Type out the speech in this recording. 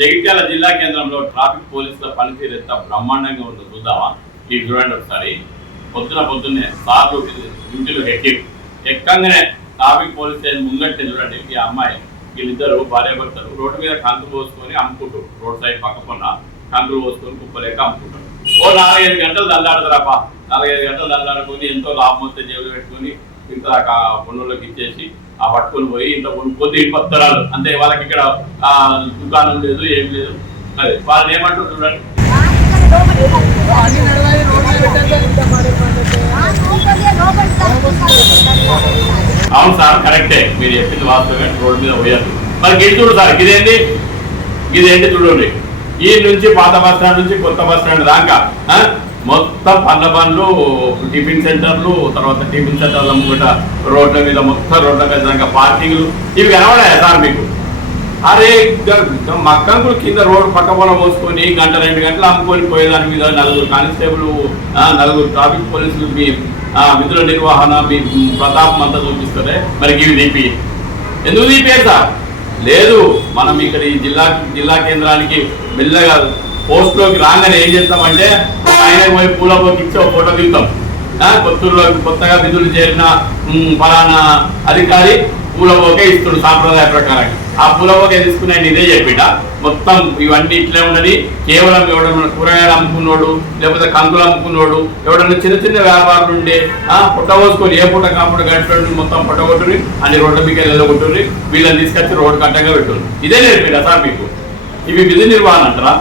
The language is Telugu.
జగిత్యాల జిల్లా కేంద్రంలో ట్రాఫిక్ పోలీసుల పనితీరు ఎంత బ్రహ్మాండంగా ఉందో చూద్దామా? ఈ చూడండి ఒకసారి. పొద్దున పొద్దున్నే సార్లు ఇంటిలో ఎక్కి ఎక్కంగానే ట్రాఫిక్ పోలీస్ స్టేషన్ ముంగట్టే చూడండి. ఈ అమ్మాయి వీళ్ళిద్దరు భార్య భర్తలు రోడ్డు మీద కంకులు పోసుకొని అమ్ముకుంటారు రోడ్ సైడ్ పక్కపొన్న కంకులు పోసుకొని కుప్పలేక అమ్ముకుంటారు. ఓ నాలుగైదు గంటలు దండాడతారప్ప నాలుగైదు గంటలు దల్లాడుకొని ఎంతో లాభం వస్తే జేబులు పెట్టుకొని ఇంత పన్నులకు ఇచ్చేసి ఆ పట్టుకొని పోయి ఇంత కొద్ది పత్తరాలు అంటే వాళ్ళకి ఇక్కడ ఆ, దుకాణం లేదు ఏం లేదు. అదే వాళ్ళని ఏమంటారు చూడండి. అవును సార్ కరెక్టే. మీరు చెప్పింది వాస్తవమే రోడ్డు మీద పోయారు మరి గిడి చూడు సార్ ఇదేంటి ఇదేంటి చూడండి. ఈ నుంచి పాత బస్ స్టాండ్ నుంచి కొత్త బస్ స్టాండ్ దాకా మొత్తం పండ్ల బండ్లు టిఫిన్ సెంటర్లు తర్వాత టిఫిన్ సెంటర్ల ముంగట రోడ్ల మీద మొత్తం రోడ్ల మీద పార్కింగ్లు. ఇవి కనబడాయా సార్ మీకు? అరే మక్కంకులు కింద రోడ్డు పక్క పొలం పోసుకొని గంట రెండు గంటలు అమ్ముకొని పోయేదాని మీద నలుగురు కానిస్టేబుల్ నలుగురు ట్రాఫిక్ పోలీసులు మీ విధుల నిర్వహణ మీ ప్రతాపం అంతా చూపిస్తారే మరి ఇవి దీపి. ఎందుకు తీపే సార్? లేదు మనం ఇక్కడ ఈ జిల్లా జిల్లా కేంద్రానికి మెల్లగా పోస్ట్లోకి రాగానే ఏం చేస్తామంటే ఆయన పోయి పూల పోకి ఇచ్చి ఒక ఫోటో దిగుతాం. కొత్తూరులో కొత్తగా విధులు చేరిన ఫలానా అధికారి పూలబోకే ఇస్తుడు సాంప్రదాయ ప్రకారం ఆ పూలబోకే తీసుకుని ఆయన ఇదే చెప్పిట. మొత్తం ఇవన్నీ ఇట్లే ఉన్నది. కేవలం ఎవడన్నా కూరగాయలు అమ్ముకున్నాడు లేకపోతే కందులు అమ్ముకున్నోడు ఎవడన్నా చిన్న చిన్న వ్యాపారులు ఉండే ఆ పుట్ట పోసుకొని ఏ పుట్ట కాపుట కట్టుకొని మొత్తం పుట్ట కొట్టుని అన్ని రోడ్ల మీకు నిలబొట్టుని వీళ్ళని తీసుకొచ్చి రోడ్డు కట్టగా పెట్టుని ఇదే నేర్పిడా సార్ మీకు. ఇవి విధి నిర్వహణ అంటారా?